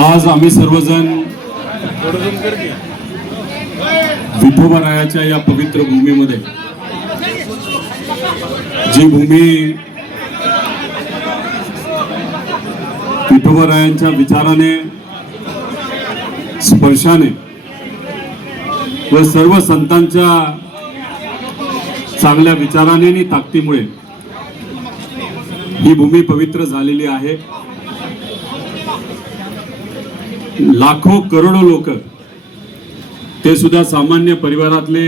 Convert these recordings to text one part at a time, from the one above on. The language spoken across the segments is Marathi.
आज आम्ही सर्वजण विठोबारायाच्या या पवित्र भूमीमध्ये, जी भूमी विठोबारायांच्या विचाराने, स्पर्शाने व सर्व संतांच्या चांगल्या विचाराने आणि ताकदीमुळे ही भूमी पवित्र झालेली आहे. लाखो करोडो लोक, ते सुद्धा सामान्य परिवारातले,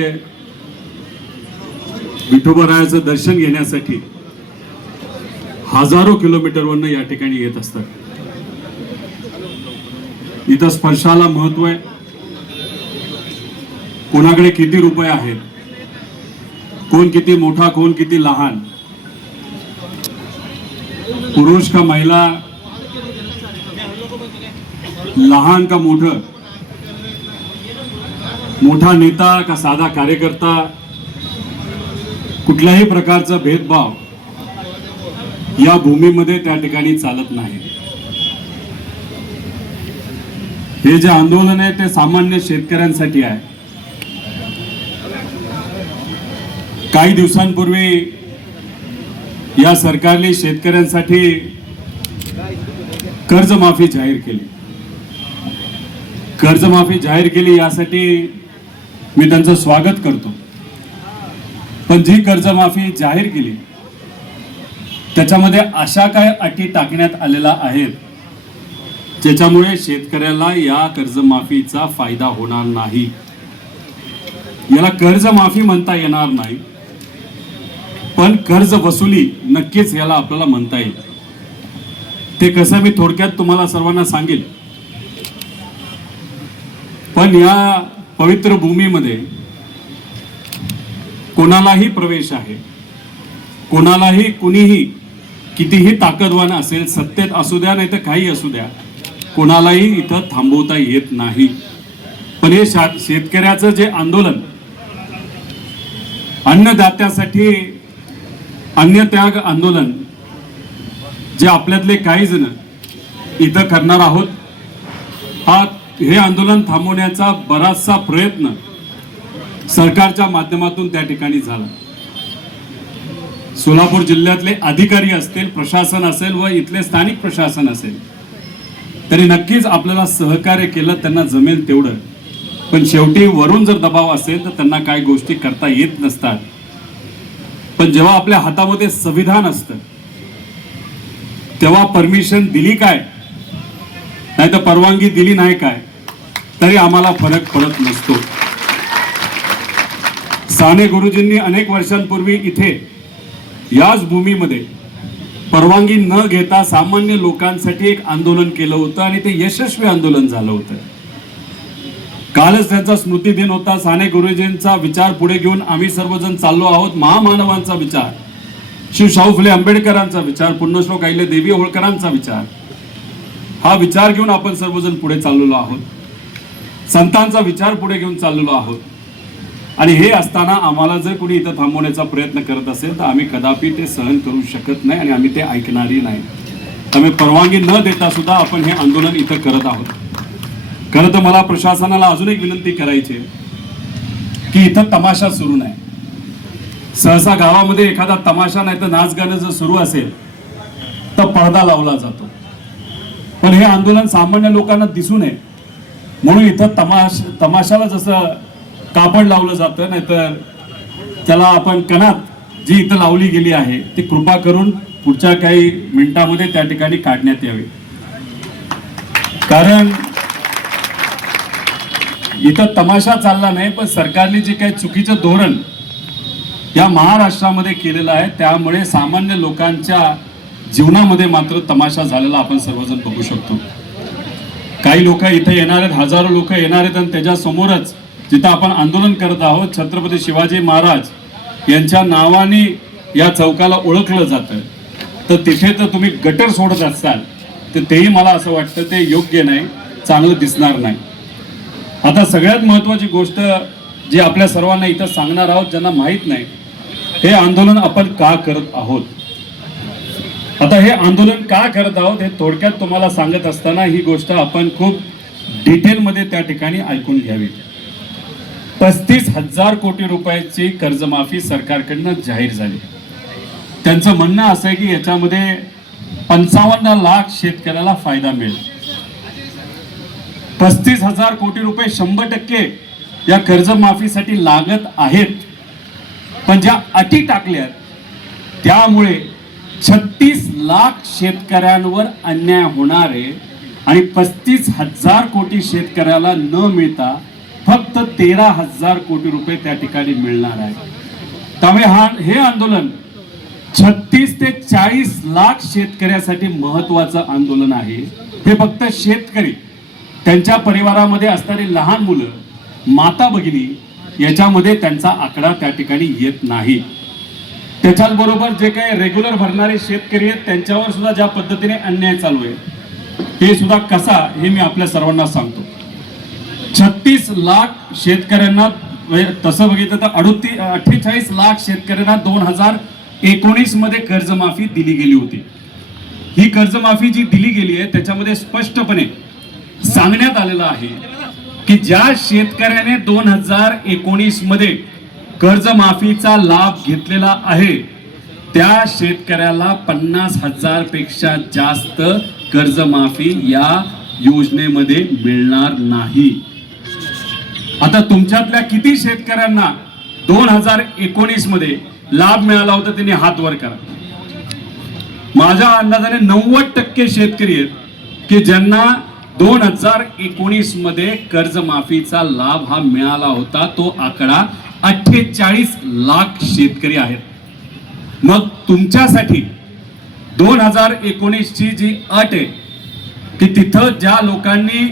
विठोबारायाचं दर्शन घेण्यासाठी हजारो किलोमीटरवरून या ठिकाणी येत असतात. इथं स्पर्शाला महत्व आहे. कोणाकडे किती रुपये आहेत, कोण किती मोठा, कोण किती लहान, पुरुष का महिला, लहान का मोठं, मोठा नेता का साधा कार्यकर्ता, कुठल्याही प्रकारचा भेदभाव या भूमीमध्ये त्या ठिकाणी चालत नाही. हे जे आंदोलन आहे ते सामान्य शेतकऱ्यांसाठी आहे. काही दिवसांपूर्वी या सरकारने शेतकऱ्यांसाठी कर्जमाफी जाहीर केली. कर्जमाफी जाहीर केली यासाठी मी त्यांचं स्वागत करतो. पण जी कर्जमाफी जाहीर केली त्याच्यामध्ये अशा काय अटी टाकण्यात आलेल्या आहेत ज्याच्यामुळे शेतकऱ्याला या कर्जमाफीचा फायदा होणार नाही. याला कर्जमाफी म्हणता येणार नाही, पण कर्ज वसुली नक्कीच याला आपल्याला म्हणता येईल. ते कसं मी थोडक्यात तुम्हाला सर्वांना सांगेल. पण या पवित्र भूमीमध्ये कोणालाही प्रवेश आहे. कोणालाही, कुणीही कितीही ताकदवान असेल, सत्तेत असू द्या नाही तर काही असू द्या, कोणालाही इथं थांबवता येत नाही. पण हे शेतकऱ्याचं जे आंदोलन, अन्नदात्यासाठी अन्नत्याग आंदोलन, जे आपल्यातले काही जण इथं करणार आहोत, हे आंदोलन थांबवण्याचा बराचसा प्रयत्न सरकारच्या माध्यमातून त्या ठिकाणी झाला. सोलापूर जिल्ह्यातले अधिकारी असतील, प्रशासन असेल व इथले स्थानिक प्रशासन असेल, तरी नक्कीच आपल्याला सहकार्य केलं त्यांना जमेल तेवढं. पण शेवटी वरून जर दबाव असेल तर त्यांना काही गोष्टी करता येत नसतात. पण जेव्हा आपल्या हातामध्ये संविधान असतं तेव्हा परमिशन दिली काय, नाही तर परवानगी दिली नाही काय, तरी आम्हाला फरक पडत नसतो. साने गुरुजींनी अनेक वर्षांपूर्वी इथे याच भूमीमध्ये परवानगी न घेता सामान्य लोकांसाठी एक आंदोलन केलं होतं आणि ते यशस्वी आंदोलन झालं होतं. कालच त्यांचा स्मृती दिन होता. साने गुरुजींचा विचार पुढे घेऊन आम्ही सर्वजण चाललो आहोत. महामानवांचा विचार, श्री शाहू फुले आंबेडकरांचा विचार, पुण्यश्लोक अहिल्यादेवी होळकरांचा विचार, हा विचार घेऊन आपण सर्वजण पुढे चाललेलो आहोत. संतांचा विचार पुढे घेऊन चाललेलो आहोत. आणि हे असताना आम्हाला जर कोणी इथं थांबवण्याचा प्रयत्न करत असेल तर आम्ही कदापि ते सहन करू शकत नाही आणि आम्ही ते ऐकणारही नाही. त्यामुळे परवानगी न देता सुद्धा आपण हे आंदोलन इथं करत आहोत. खरं तर मला प्रशासनाला अजून एक विनंती करायची की इथं तमाशा सुरू नाही. सहसा गावामध्ये एखादा तमाशा नाही तर नाच गाणं जर सुरू असेल तर पडदा लावला जातो. पण हे आंदोलन सामान्य लोकांना दिसू नये म्हणून इथं तमाशाला जसं कापड लावलं जातं, नाहीतर त्याला आपण कणात जी इथं लावली गेली आहे ती कृपा करून पुढच्या काही मिनिटांमध्ये त्या ठिकाणी काढण्यात यावी. कारण इथं तमाशा चालला नाही, पण सरकारने जे काही चुकीचं धोरण या महाराष्ट्रामध्ये केलेलं आहे त्यामुळे सामान्य लोकांच्या जीवनामध्ये मात्र तमाशा झालेला आपण सर्वजण बघू शकतो. काही लोक इथे येणार आहेत, हजारो लोक येणार आहेत आणि त्याच्या समोरच जिथं आपण आंदोलन करत आहोत, छत्रपती शिवाजी महाराज यांच्या नावाने या चौकाला ओळखलं जातं, तर तिथे तर तुम्ही गटर सोडत असाल तर तेही मला असं वाटतं ते योग्य नाही, चांगलं दिसणार नाही. आता सगळ्यात महत्त्वाची गोष्ट जी आपल्या सर्वांना इथं सांगणार आहोत, ज्यांना माहीत नाही हे आंदोलन आपण का करत आहोत. आता हे आंदोलन का करत आहोत हे थोडक्यात तुम्हाला सांगत असताना ही गोष्ट आपण खूप डिटेलमध्ये त्या ठिकाणी ऐकून घ्यावी. 35,000 कोटी रुपयाची कर्जमाफी सरकारकडनं जाहीर झाली. त्यांचं म्हणणं असं आहे की याच्यामध्ये 55 लाख शेतकऱ्याला फायदा मिळेल. 35,000 कोटी रुपये 100% या कर्जमाफीसाठी लागत आहेत, पण ज्या अटी टाकल्या त्यामुळे 36 लाख शेतकऱ्यांवर अन्याय होणार आहे आणि 35,000 कोटी शेतकऱ्याला न मिळता फक्त 13,000 कोटी रुपये त्या ठिकाणी मिळणार आहे. त्यामुळे हे आंदोलन 36 ते 40 लाख शेतकऱ्यासाठी महत्वाचं आंदोलन आहे. हे फक्त शेतकरी, त्यांच्या परिवारामध्ये असणारी लहान मुलं, माता भगिनी याच्यामध्ये त्यांचा आकडा त्या ठिकाणी येत नाही. त्याच्याच बरोबर जे काही रेग्युलर भरणारे शेतकरी आहेत त्यांच्यावर सुद्धा ज्या पद्धतीने अन्याय चालू आहे हे सुद्धा कसा हे मी आपल्या सर्वांना सांगतो. 36 लाख शेतकऱ्यांना, तसं बघितलं तर 48 लाख शेतकऱ्यांना 2019 मध्ये कर्जमाफी दिली गेली होती. ही कर्जमाफी जी दिली गेली आहे त्याच्यामध्ये स्पष्टपणे सांगण्यात आलेलं आहे की ज्या शेतकऱ्याने 2019 मध्ये कर्जमाफीचा लाभ घेतलेला आहे त्या शेतकऱ्याला 50,000 पेक्षा जास्त कर्जमाफी या योजनेमध्ये मिळणार नाही. आता तुमच्यातल्या किती शेतकऱ्यांना 2019 मध्ये लाभ मिळाला होता त्यांनी हात वर करा. माझ्या अंदाजाने 90% शेतकरी आहेत की ज्यांना 2019 मध्ये कर्जमाफीचा लाभ हा मिळाला होता. तो आकडा 48 लाख शेतकरी आहेत. मग तुमच्यासाठी 2019 ची जी अट आहे की तिथं ज्या लोकांनी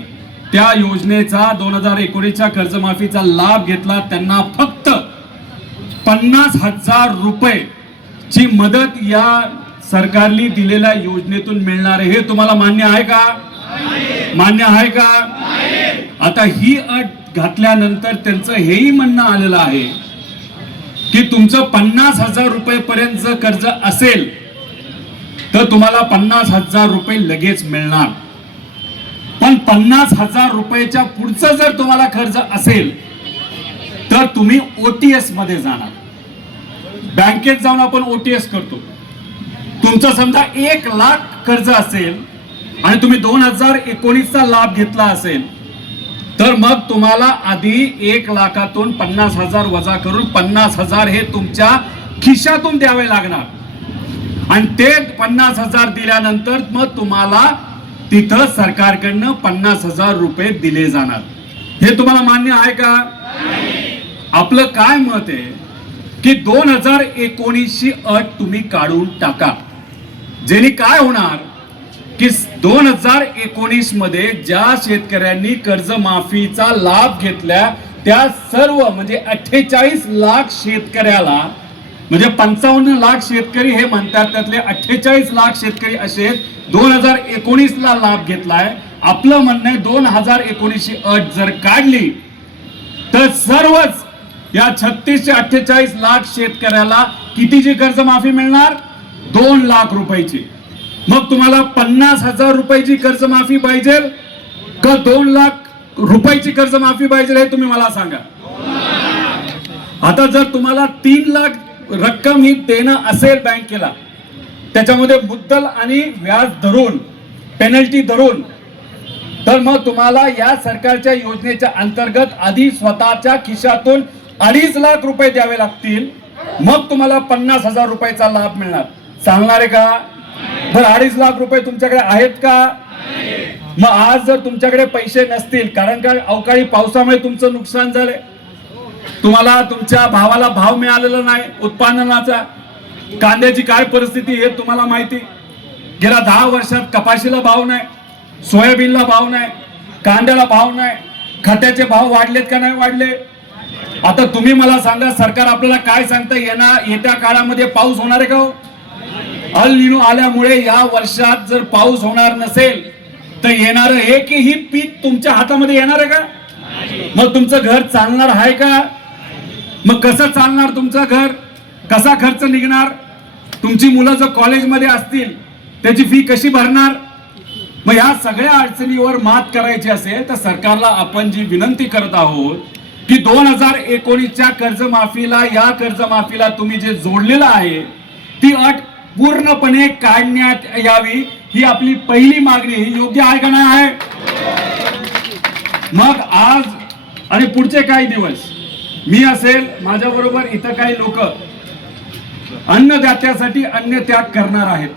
त्या योजनेचा 2019च्या कर्जमाफीचा लाभ घेतला त्यांना फक्त 50,000 रुपये ची मदत या सरकारने दिलेल्या योजनेतून मिळणार आहे. हे तुम्हाला मान्य आहे का? मान्य आहे का? आता ही अट घातल्यानंतर त्यांचं हेही म्हणणं आलेलं आहे की तुमचं 50,000 रुपये पर्यंत कर्ज असेल तर तुम्हाला 50,000 रुपये लगेच मिळणार. पण 50,000 रुपयाच्या पुढचं जर तुम्हाला कर्ज असेल तर तुम्ही OTS मध्ये जाणार. बँकेत जाऊन आपण OTS करतो. तुमचं समजा 1 लाख कर्ज असेल आणि तुम्ही 2019चा लाभ घेतला असेल तर मग तुम्हाला आधी 1 लाखातून 50,000 वजा करून 50,000 हे तुमच्या खिशातून द्यावे लागणार आणि ते 50,000 दिल्यानंतर मग तुम्हाला तिथं सरकारकडनं 50,000 रुपये दिले जाणार. हे तुम्हाला मान्य आहे का? आपलं काय मत आहे की 2019 ची अट तुम्ही काढून टाका. जेणे काय होणार की 2019 मध्ये ज्या शेतकऱ्यांनी कर्जमाफीचा लाभ घेतला त्या सर्व म्हणजे 48 लाख शेतकऱ्याला, म्हणजे 55 लाख शेतकरी हे म्हणतात त्यातले 48 लाख शेतकरी असे 2019 ला लाभ घेतलाय. आपलं म्हणणं आहे 2019 ची अट जर काढली तर सर्वच या 36 ते 48 लाख शेतकऱ्याला कितीची कर्जमाफी मिळणार? 2 लाख रुपयाची. मग तुम्हाला 50,000 रुपयाची कर्जमाफी पाहिजे का 2 लाख रुपयाची कर्जमाफी पाहिजे हे तुम्ही मला सांगा. आता जर तुम्हाला 3 लाख रक्कम ही देणं असेल बँकेला, त्याच्यामध्ये मुद्दल आणि व्याज धरून, पेनल्टी धरून, तर मग तुम्हाला या सरकारच्या योजनेच्या अंतर्गत आधी स्वतःच्या खिशातून 2.5 लाख रुपये द्यावे लागतील. मग तुम्हाला 50,000 रुपयाचा लाभ मिळणार. चालणार आहे का? तर 2.5 लाख रुपये तुमच्याकडे आहेत का? मग आज जर तुमच्याकडे पैसे नसतील, कारण का अवकाळी पावसामुळे तुमचं नुकसान झालंय, तुम्हाला तुमच्या भावाला भाव मिळालेला नाही उत्पादनाचा, कांद्याची काय परिस्थिती हे तुम्हाला माहिती. गेल्या 10 वर्षात कपाशीला भाव नाही, सोयाबीनला भाव नाही, कांद्याला भाव नाही, खताचे भाव वाढलेत का नाही वाढले? आता तुम्ही मला सांगा, सरकार आपल्याला काय सांगतं, येत्या काळामध्ये पाऊस होणार आहे का? अल निनो आल्यामुळे या वर्षात जर पाऊस होणार नसेल तर येणार एकही पीक तुमच्या हातामध्ये येणार आहे का? मग तुमचं घर चालणार आहे का? मग कसं चालणार तुमचं घर? कसा खर्च निघणार? तुमची मुलं जर कॉलेजमध्ये असतील त्याची फी कशी भरणार? मग या सगळ्या अडचणीवर मात करायची असेल तर सरकारला आपण जी विनंती करत आहोत की 2019च्या कर्जमाफीला, या कर्जमाफीला तुम्ही जे जोडलेलं आहे ती अट पूर्णपणे काढण्यात यावी, ही आपली पहिली मागणी. ही योग्य आहे का नाही आहे? मग आज आणि पुढचे काही दिवस मी असेल, माझ्याबरोबर इथं काही लोक अन्नदात्यासाठी अन्न त्याग करणार आहेत.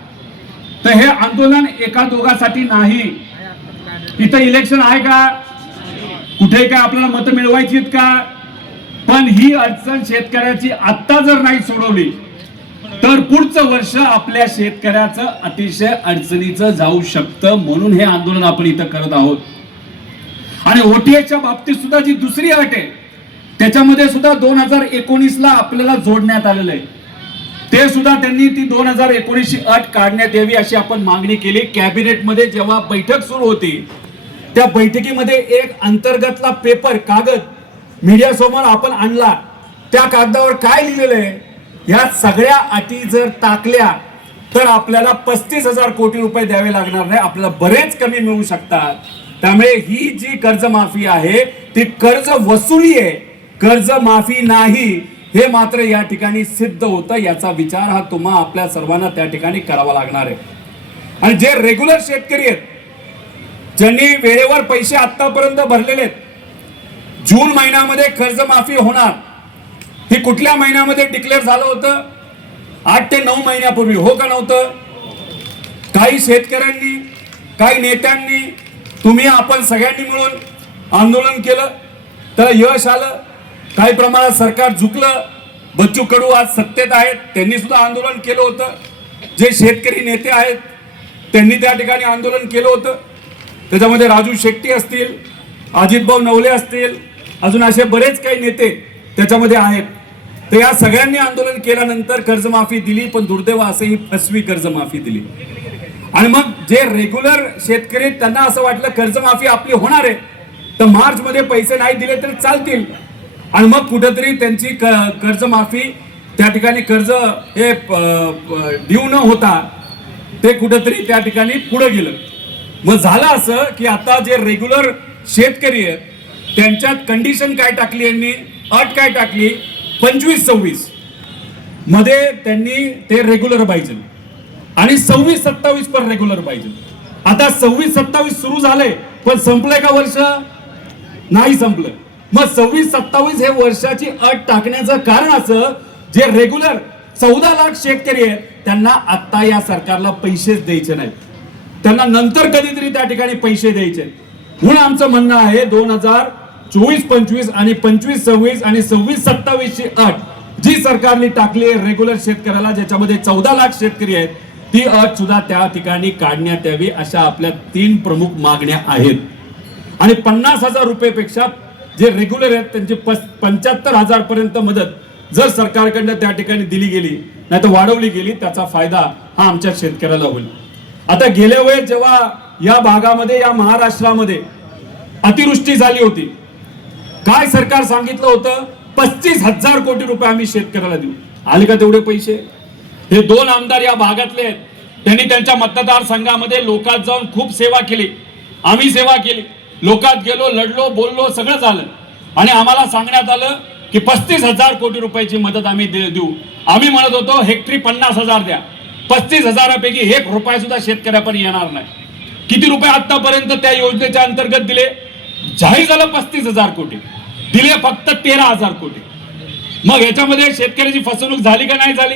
तर हे आंदोलन एका दोघासाठी नाही. इथं इलेक्शन आहे का? कुठे काय आपल्याला मतं मिळवायची आहेत का? पण ही अडचण शेतकऱ्याची आत्ता जर नाही सोडवली तर पुढचं वर्ष आपल्या शेतकऱ्याचं अतिशय अडचणीचं जाऊ शकतं. म्हणून हे आंदोलन आपण इथं करत आहोत. आणि ओटीएच्या बाबतीत सुद्धा जी दुसरी अट आहे त्याच्यामध्ये सुद्धा 2019ला आपल्याला जोडण्यात आलेलं आहे. ते सुद्धा त्यांनी ती 2019ची अट काढण्यात यावी अशी आपण मागणी केली. कॅबिनेटमध्ये जेव्हा बैठक सुरू होती त्या बैठकीमध्ये एक अंतर्गतला पेपर, कागद मीडिया समोर आपण आणला. त्या कागदावर काय लिहिलेलं आहे? या सगळ्या अटी जर टाकल्या तर आपल्याला 35,000 कोटी रुपये द्यावे लागणार नाही, आपल्याला बरेच कमी मिळू शकतात. त्यामुळे ही जी कर्जमाफी आहे ती कर्ज वसुली आहे, कर्जमाफी नाही, हे मात्र या ठिकाणी सिद्ध होतं. याचा विचार हा तुम्हा आपल्या सर्वांना त्या ठिकाणी करावा लागणार आहे. आणि जे रेग्युलर शेतकरी आहेत ज्यांनी वेळेवर पैसे आतापर्यंत भरलेले आहेत, जून महिन्यामध्ये कर्जमाफी होणार, हे कुठल्या महिन्यामध्ये डिक्लेअर झालं होतं? 8 ते 9 महिन्यापूर्वी. हो का नव्हतं? काही शेतकऱ्यांनी, काही नेत्यांनी, तुम्ही आपण सगळ्यांनी मिळून आंदोलन केलं, तर यश आलं. काही प्रमाणात सरकार झुकलं. बच्चू कडू आज सत्तेत आहेत, त्यांनी सुद्धा आंदोलन केलं होतं. जे शेतकरी नेते आहेत त्यांनी त्या ठिकाणी आंदोलन केलं होतं. त्याच्यामध्ये राजू शेट्टी असतील, अजितभाऊ नवले असतील, अजून असे बरेच काही नेते त्याच्यामध्ये आहेत. तर या सगळ्यांनी आंदोलन केल्यानंतर कर्जमाफी दिली. पण दुर्दैव असं ही फसवी कर्जमाफी दिली. आणि मग जे रेग्युलर शेतकरी त्यांना असं वाटलं कर्जमाफी आपली होणार आहे तर मार्च मध्ये पैसे नाही दिले तरी चालतील. आणि मग कुठेतरी त्यांची कर्जमाफी, त्या ठिकाणी कर्ज हे ड्यू न होता ते कुठेतरी त्या ठिकाणी पुढे गेलं. मग झालं असं की आता जे रेग्युलर शेतकरी आहेत त्यांच्यात कंडिशन काय टाकली, यांनी अट काय टाकली, 25-26 मध्ये त्यांनी ते रेग्युलर पाहिजे आणि 26-27 पण रेग्युलर पाहिजे. आता 26-27 सुरू झाले पण संपलंय का वर्ष? नाही संपलं. मग 26-27 हे वर्षाची अट टाकण्याचं कारण असं, जे रेग्युलर 14 लाख शेतकरी आहेत त्यांना आता या सरकारला पैसेच द्यायचे नाहीत, त्यांना नंतर कधीतरी त्या ठिकाणी पैसे द्यायचे. म्हणून आमचं म्हणणं आहे 2024-25 आणि 25-26 आणि 26-27 ची अट जी सरकारने टाकली आहे रेग्युलर शेतकऱ्याला, ज्याच्यामध्ये 14 लाख शेतकरी आहेत, ती अट सुद्धा त्या ठिकाणी काढण्यात यावी. अशा आपल्या 3 प्रमुख मागण्या आहेत. आणि 50,000 रुपयेपेक्षा जे रेग्युलर आहेत त्यांची 75,000 पर्यंत मदत जर सरकारकडनं त्या ठिकाणी दिली गेली, नाही तर वाढवली गेली, त्याचा फायदा हा आमच्या शेतकऱ्याला होईल. आता गेल्या वेळेस जेव्हा या भागामध्ये, या महाराष्ट्रामध्ये अतिवृष्टी झाली होती, काय सरकार सांगितलं होतं? 35,000 कोटी रुपये आम्ही शेतकऱ्याला देऊ. आले का तेवढे पैसे? हे 2 आमदार या भागातले आहेत, त्यांनी त्यांच्या मतदारसंघामध्ये लोकात जाऊन खूप सेवा केली. आम्ही सेवा केली, लोकात गेलो, लढलो, बोललो, सगळं झालं. आणि आम्हाला सांगण्यात आलं की 35,000 कोटी रुपयाची मदत आम्ही देऊ. आम्ही म्हणत होतो हेक्टरी 50,000 द्या. 35,000पैकी 1 रुपया सुद्धा शेतकऱ्यापर्यंत येणार नाही. किती रुपये आतापर्यंत त्या योजनेच्या अंतर्गत दिले? जाहीर झालं 35,000 कोटी, दिले फक्त 13,000 कोटी. मग याच्यामध्ये शेतकऱ्याची फसवणूक झाली का नाही झाली?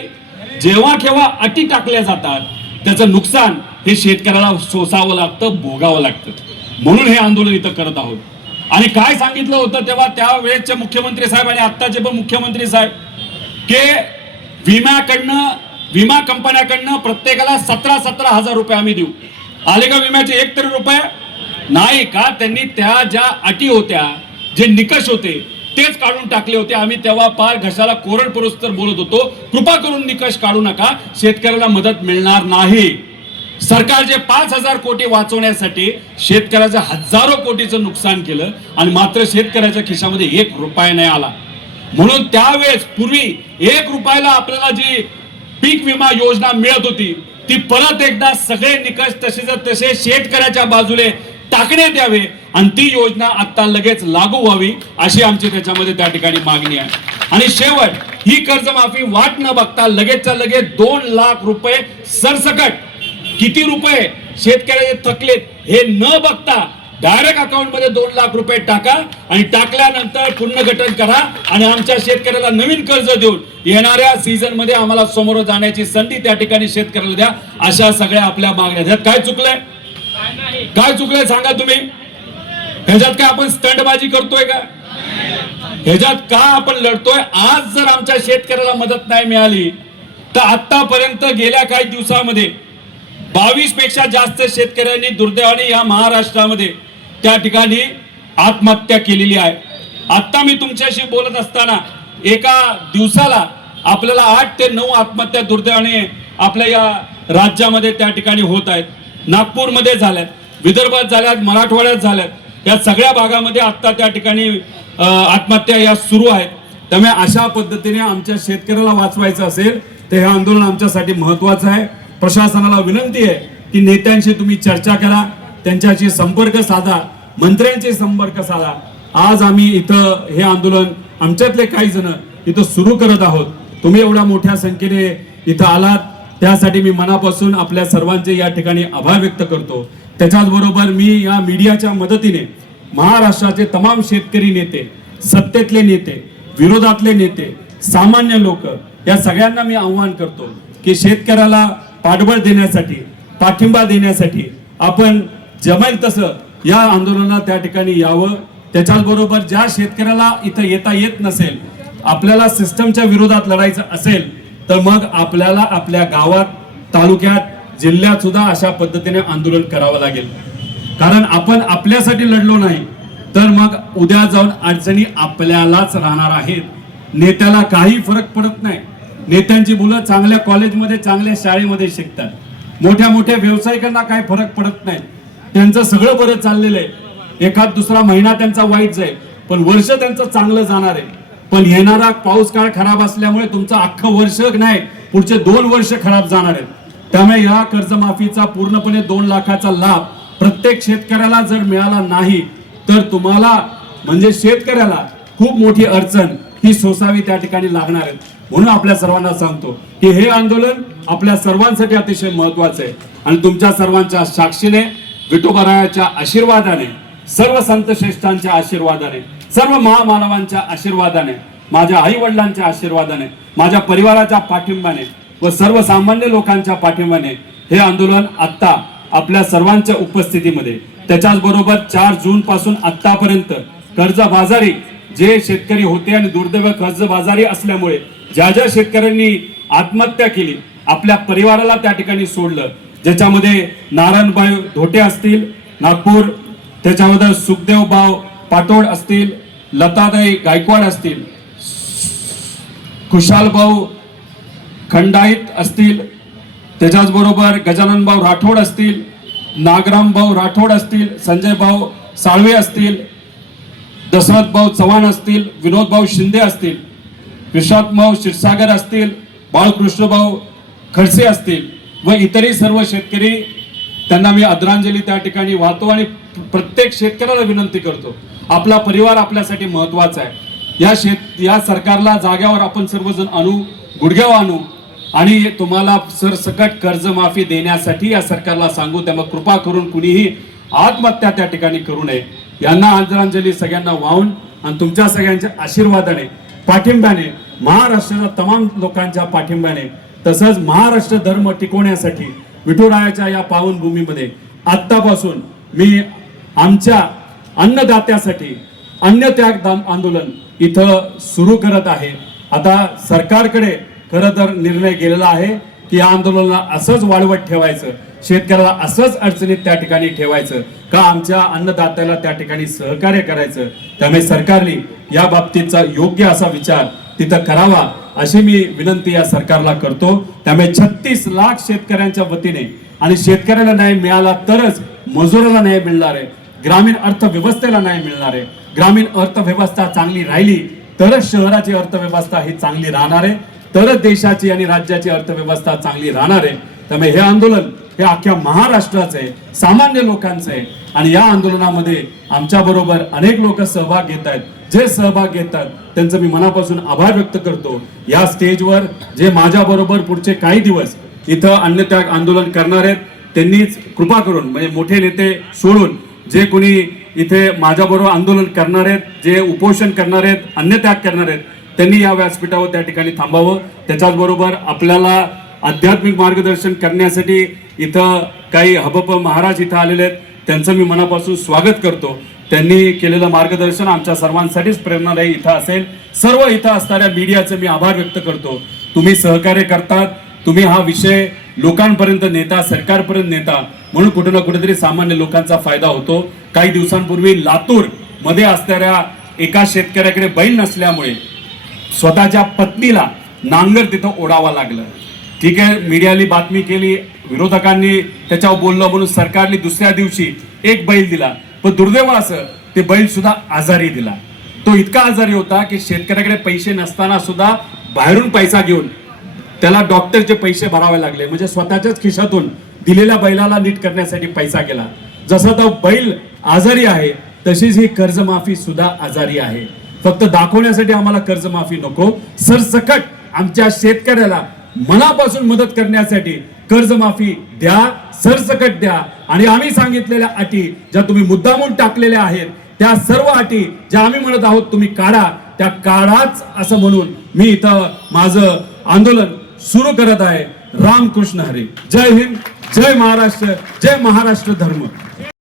जेव्हा केव्हा अटी टाकल्या जातात त्याचं नुकसान हे शेतकऱ्याला सोसावं लागतं, भोगावं लागतं. म्हणून हे आंदोलन इथं करत आहोत. आणि काय सांगितलं होतं तेव्हा त्यावेळेसचे मुख्यमंत्री साहेब आणि आत्ताचे पण मुख्यमंत्री साहेब, की विमा कंपन्याकडनं प्रत्येकाला 17,000 रुपये आम्ही देऊ. आले का विम्याचे 1 तरी रुपये? नाही का? त्यांनी त्या ज्या अटी होत्या, जे निकष होते तेच काढून टाकले होते. आम्ही तेव्हा पार घशाला कोरड पुरस्तर बोलत होतो, कृपा करून निकष काढू नका, शेतकऱ्याला मदत मिळणार नाही. सरकार जे 5,000 कोटी वाचवण्यासाठी शेतकऱ्याचं हजारो कोटीचं नुकसान केलं आणि मात्र शेतकऱ्याच्या खिशामध्ये 1 रुपया नाही आला. म्हणून त्यावेळेस पूर्वी 1 रुपयाला आपल्याला जी पीक विमा योजना मिळत होती ती परत एकदा सगळे निकष तसेच तसे शेतकऱ्याच्या बाजूने टाकण्यात यावे आणि ती योजना आता लगेच लागू व्हावी अशी आमची त्याच्यामध्ये त्या ठिकाणी मागणी आहे. आणि शेवट ही कर्जमाफी वाट न बघता लगेचच्या लगेच 2 लाख रुपये सरसकट, किती रुपये शेतकऱ्याचे थकलेत हे न बघता डायरेक्ट अकाउंट मध्ये 2 लाख रुपये टाका आणि टाकल्यानंतर पुनर्गठन करा आणि आमच्या शेतकऱ्याला नवीन कर्ज देऊन येणाऱ्या सीझन मध्ये आम्हाला समोर जाण्याची संधी त्या ठिकाणी शेतकऱ्याला द्या. अशा सगळ्या आपल्या मागण्या. ह्यात काय चुकलंय, काय चुकलंय सांगा तुम्ही? ह्याच्यात काय आपण स्टंटबाजी करतोय का? ह्याच्यात का आपण लढतोय? आज जर आमच्या शेतकऱ्याला मदत नाही मिळाली तर आतापर्यंत गेल्या काही दिवसामध्ये 22 पेक्षा जास्त शेतकऱ्यांनी दुर्दैवाने या महाराष्ट्रामध्ये त्या ठिकाणी आत्महत्या केलेली आहे. आता मी तुमच्याशी बोलत असताना एका दिवसाला आपल्याला 8 ते 9 आत्महत्या दुर्दैवाने आपल्या या राज्यामध्ये त्या ठिकाणी होत आहेत. नागपूरमध्ये झाल्यात, विदर्भात झाल्यात, मराठवाड्यात झाल्यात. या सगळ्या भागामध्ये आता त्या ठिकाणी आत्महत्या या सुरू आहेत. त्यामुळे अशा पद्धतीने आमच्या शेतकऱ्याला वाचवायचं असेल तर हे आंदोलन आमच्यासाठी महत्वाचं आहे. प्रशासनाला विनंती आहे की नेत्यांशी तुम्ही चर्चा करा, त्यांच्याशी संपर्क साधा, मंत्र्यांशी संपर्क साधा. आज आम्ही इथं हे आंदोलन आमच्यातले काही जण इथं सुरू करत आहोत. तुम्ही एवढ्या मोठ्या संख्येने इथं आलात त्यासाठी मी मनापासून आपल्या सर्वांचे या ठिकाणी आभार व्यक्त करतो. त्याच्याच बरोबर मी या मीडियाच्या मदतीने महाराष्ट्राचे तमाम शेतकरी नेते, सत्तेतले नेते, विरोधातले नेते, सामान्य लोक या सगळ्यांना मी आव्हान करतो की शेतकऱ्याला पाठबळ देण्यासाठी, पाठिंबा देण्यासाठी आपण जमेल तसं या आंदोलनाला त्या ठिकाणी यावं. त्याच्याच बरोबर ज्या शेतकऱ्याला इथं येता येत नसेल, आपल्याला सिस्टमच्या विरोधात लढायचं असेल तर मग आपल्याला आपल्या गावात, तालुक्यात, जिल्ह्यात सुद्धा अशा पद्धतीने आंदोलन करावं लागेल. कारण आपण आपल्यासाठी लढलो नाही तर मग उद्या जाऊन अडचणी आपल्यालाच राहणार आहेत. नेत्याला काही फरक पडत नाही. नेत्यांची मुलं चांगल्या कॉलेजमध्ये, चांगल्या शाळेमध्ये शिकतात. मोठ्या मोठ्या व्यावसायिकांना काय फरक पडत नाही. त्यांचं सगळं बरं चाललेलं आहे. एखाद दुसरा महिना त्यांचा वाईट जाईल पण वर्ष त्यांचं चांगलं जाणार आहे. पण येणारा पाऊस काळ खराब असल्यामुळे तुमचं अख्खं वर्ष नाही, पुढचे 2 वर्ष खराब जाणार आहेत. त्यामुळे या कर्जमाफीचा पूर्णपणे 2 लाखाचा लाभ प्रत्येक शेतकऱ्याला जर मिळाला नाही तर तुम्हाला म्हणजे शेतकऱ्याला खूप मोठी अडचण ही सोसावी त्या ठिकाणी लागणार आहे. म्हणून आपल्या सर्वांना सांगतो की हे आंदोलन आपल्या सर्वांसाठी अतिशय महत्वाचं आहे. आणि तुमच्या सर्वांच्या साक्षीने, विठोबारायाच्या आशीर्वादाने, सर्व संत श्रेष्ठांच्या आशीर्वादाने, सर्व महामानवांच्या आशीर्वादाने, माझ्या आई वडिलांच्या आशीर्वादाने, माझ्या परिवाराच्या पाठिंबाने व सर्वसामान्य लोकांच्या पाठिंबाने हे आंदोलन आता आपल्या सर्वांच्या उपस्थितीमध्ये, त्याच्याच बरोबर 4 जून पासून आतापर्यंत कर्जबाजारी जे शेतकरी होते आणि दुर्दैव कर्जबाजारी असल्यामुळे ज्या ज्या शेतकऱ्यांनी आत्महत्या केली, आपल्या परिवाराला त्या ठिकाणी सोडलं, ज्याच्यामध्ये नारायणभाई धोटे असतील नागपूर, त्याच्यामध्ये सुखदेवभाऊ पाटोड असतील, लताताई गायकवाड असतील, खुशालभाऊ खंडाईत असतील, त्याच्याच बरोबर गजाननभाऊ राठोड असतील, नागरामभाऊ राठोड असतील, संजयभाऊ साळवे असतील, दशरथभाऊ चव्हाण असतील, विनोदभाऊ शिंदे असतील, विशाखभाऊ क्षीरसागर असतील, बाळकृष्णभाऊ खडसे असतील व इतरही सर्व शेतकरी, त्यांना मी आदरांजली त्या ठिकाणी वाहतो. आणि प्रत्येक शेतकऱ्याला विनंती करतो, आपला परिवार आपल्यासाठी महत्वाचा आहे. या सरकारला जाग्यावर आपण सर्वजण आणू, गुडघ्यावर आणू आणि तुम्हाला सरसकट कर्जमाफी देण्यासाठी या सरकारला सांगू. त्यामुळे कृपा करून कुणीही आत्महत्या त्या ठिकाणी करू नये. यांना आदरांजली सगळ्यांना वाहून आणि तुमच्या सगळ्यांच्या आशीर्वादाने, पाठिंब्याने, महाराष्ट्राच्या तमाम लोकांच्या पाठिंब्याने, तसंच महाराष्ट्र धर्म टिकवण्यासाठी विठुरायाच्या या पावनभूमीमध्ये आत्तापासून मी आमच्या अन्नदात्यासाठी अन्नत्याग आंदोलन इथं सुरू करत आहे. आता सरकारकडे खरं तर निर्णय गेलेला आहे की या आंदोलनाला असंच वाढवत ठेवायचं, शेतकऱ्याला असंच अडचणीत त्या ठिकाणी ठेवायचं का आमच्या अन्नदात्याला त्या ठिकाणी सहकार्य करायचं. त्यामुळे सरकारने या बाबतीतचा योग्य असा विचार तिथं करावा अशी मी विनंती या सरकारला करतो. त्यामुळे 36 लाख शेतकऱ्यांच्या वतीने, आणि शेतकऱ्याला न्याय मिळाला तरच मजुराला न्याय मिळणार आहे, ग्रामीण अर्थव्यवस्थेला न्याय मिळणार आहे. ग्रामीण अर्थव्यवस्था चांगली राहिली तरच शहराची अर्थव्यवस्था ही चांगली राहणार आहे, तरच देशाची आणि राज्याची अर्थव्यवस्था चांगली राहणार आहे. त्यामुळे हे आंदोलन हे अख्ख्या महाराष्ट्राचं आहे, सामान्य लोकांचं आहे. आणि या आंदोलनामध्ये आमच्या बरोबर अनेक लोक सहभाग घेत आहेत. जे सहभाग घेतात त्यांचं मी मनापासून आभार व्यक्त करतो. या स्टेजवर जे माझ्या बरोबर पुढचे काही दिवस इथं अन्नत्याग आंदोलन करणार आहेत त्यांनीच कृपा करून, म्हणजे मोठे नेते सोडून जे कोणी इथे माझ्याबरोबर आंदोलन करणार आहेत, जे उपोषण करणार आहेत, अन्नत्याग करणार आहेत, त्यांनी या व्यासपीठावर त्या ठिकाणी थांबावं. त्याच्याचबरोबर आपल्याला आध्यात्मिक मार्गदर्शन करण्यासाठी इथं काही हबप महाराज इथं आलेले आहेत, त्यांचं मी मनापासून स्वागत करतो. त्यांनी केलेलं मार्गदर्शन आमच्या सर्वांसाठीच प्रेरणादायी इथं असेल. सर्व इथं असणाऱ्या मीडियाचे मी आभार व्यक्त करतो. तुम्ही सहकार्य करतात, तुम्ही हा विषय लोकांपर्यंत नेता, सरकारपर्यंत नेता, म्हणून कुठे ना कुठेतरी सामान्य लोकांचा फायदा होतो. काही दिवसांपूर्वी लातूर मध्ये असणाऱ्या एका शेतकऱ्याकडे बैल नसल्यामुळे स्वतःच्या पत्नीला नांगर तिथं ओढावा लागलं. ठीक आहे, मीडियाने बातमी केली, विरोधकांनी त्याच्यावर बोललं म्हणून सरकारने दुसऱ्या दिवशी एक बैल दिला. पण दुर्दैव असं ते बैल सुद्धा आजारी दिला. तो इतका आजारी होता की शेतकऱ्याकडे पैसे नसताना सुद्धा बाहेरून पैसा घेऊन त्याला डॉक्टरचे पैसे भरावे लागले. म्हणजे स्वतःच्याच खिशातून दिलेल्या बैलाला नीट करण्यासाठी पैसा गेला. जसा तो बैल आजारी आहे तशीच ही कर्जमाफी सुद्धा आजारी आहे. फक्त दाखवण्यासाठी आम्हाला कर्जमाफी नको, सरसकट आमच्या शेतकऱ्याला मनापासून मदत करण्यासाठी कर्जमाफी द्या, सरसकट द्या. आणि आम्ही सांगितलेल्या अटी ज्या तुम्ही मुद्दामून टाकलेल्या आहेत त्या सर्व अटी ज्या आम्ही म्हणत आहोत तुम्ही काढा, त्या काढाच असं म्हणून मी इथं माझं आंदोलन सुरू करत आहे. रामकृष्ण हरी. जय हिंद, जय महाराष्ट्र, जय महाराष्ट्र धर्म.